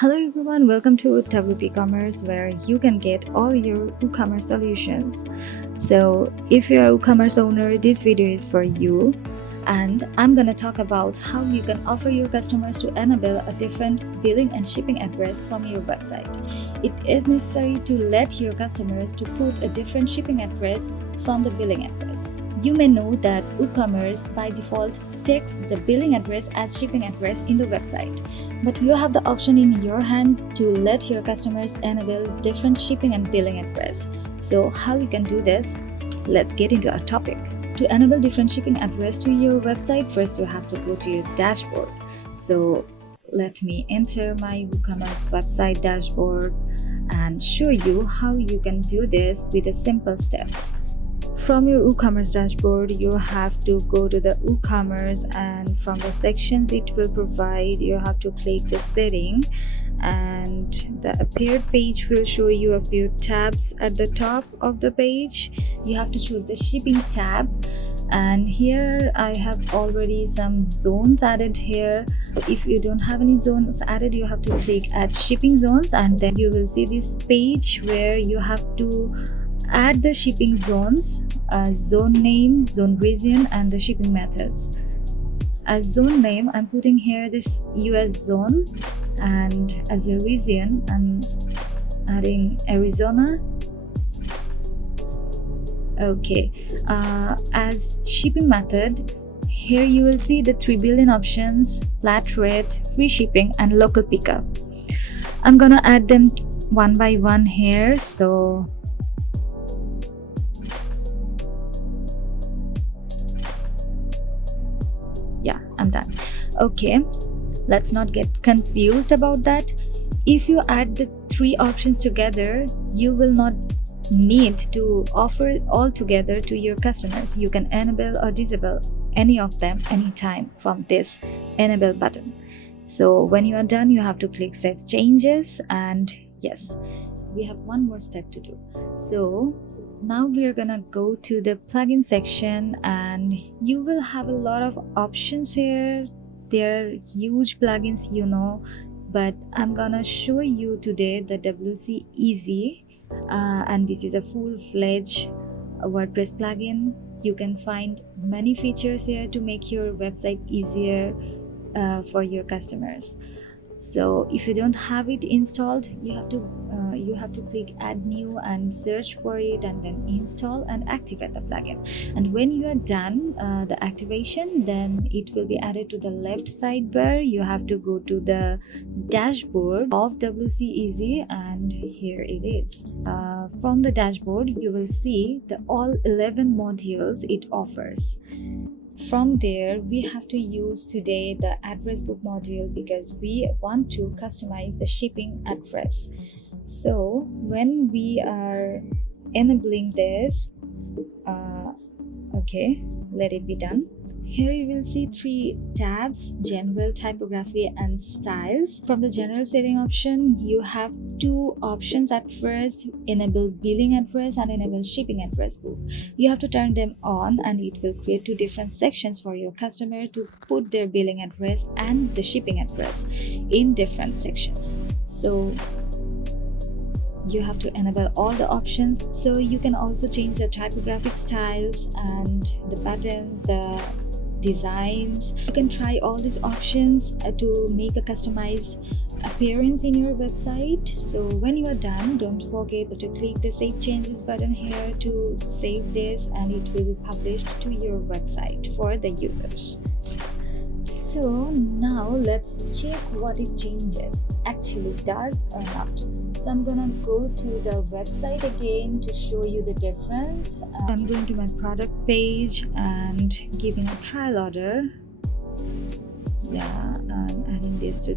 Hello everyone, welcome to WooCommerce where you can get all your WooCommerce solutions. So if you're a WooCommerce owner, this video is for you, and I'm gonna talk about how you can offer your customers to enable a different billing and shipping address from your website. It is necessary to let your customers to put a different shipping address from the billing address. You may know that WooCommerce by default takes the billing address as shipping address in the website, but you have the option in your hand to let your customers enable different shipping and billing address. So how you can do this? Let's get into our topic. To enable different shipping address to your website, first you have to go to your dashboard. So let me enter my WooCommerce website dashboard and show you how you can do this with the simple steps. From your WooCommerce dashboard, you have to go to the WooCommerce, and from the sections it will provide, you have to click the setting, and the appeared page will show you a few tabs at the top of the page. You have to choose the shipping tab, and here I have already some zones added here. If you don't have any zones added, you have to click add shipping zones, and then you will see this page where you have to add the shipping zones, zone name, zone region, and the shipping methods. As zone name, I'm putting here this US zone, and as a region, I'm adding Arizona. Okay, as shipping method, here you will see the 3 billion options: flat rate, free shipping, and local pickup. I'm gonna add them one by one here. So yeah, I'm done. Okay, let's not get confused about that. If you add the 3 options together, you will not need to offer it all together to your customers. You can enable or disable any of them anytime from this enable button. So when you are done, you have to click save changes, and yes, we have one more step to do. So now we are gonna go to the plugin section, and you will have a lot of options here. There are huge plugins, but I'm gonna show you today the WC Easy, and this is a full-fledged WordPress plugin. You can find many features here to make your website easier for your customers. So if you don't have it installed, you have to click add new and search for it, and then install and activate the plugin. And when you are done the activation, then it will be added to the left sidebar. You have to go to the dashboard of WC Easy, and here it is. From the dashboard, you will see the all 11 modules it offers. From there, we have to use today the address book module because we want to customize the shipping address. So when we are enabling this, okay, let it be done. Here you will see 3 tabs: general, typography, and styles. From the general setting option, you have 2 options at first: enable billing address and enable shipping address book. You have to turn them on, and it will create 2 different sections for your customer to put their billing address and the shipping address in different sections. So you have to enable all the options. So you can also change the typographic styles and the buttons, the designs. You can try all these options to make a customized appearance in your website. So when you are done, don't forget to click the save changes button here to save this, and it will be published to your website for the users. So now let's check what it changes actually does or not. So I'm gonna go to the website again to show you the difference. I'm going to my product page and giving a trial order. Yeah, I'm adding this to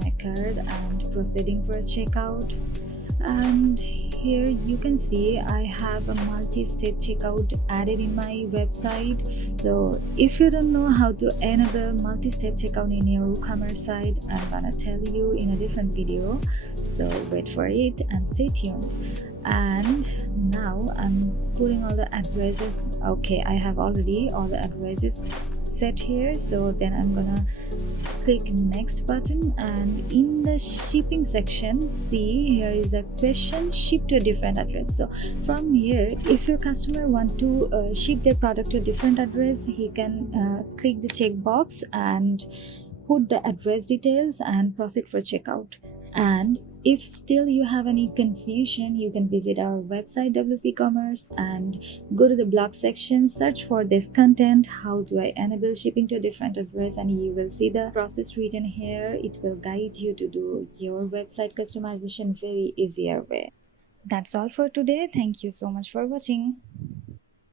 my cart and proceeding for a checkout. And here you can see I have a multi-step checkout added in my website. So if you don't know how to enable multi-step checkout in your WooCommerce site, I'm gonna tell you in a different video. So wait for it and stay tuned. And now I'm putting all the addresses. Okay, I have already all the addresses set here. So then I'm gonna click next button, and in the shipping section, see here is a question, ship to a different address. So from here, if your customer want to ship their product to a different address, he can click the checkbox and put the address details and proceed for checkout. And if still you have any confusion, you can visit our website WooCommerce and go to the blog section, search for this content, how do I enable shipping to a different address, and you will see the process written here. It will guide you to do your website customization very easier way. That's all for today. Thank you so much for watching.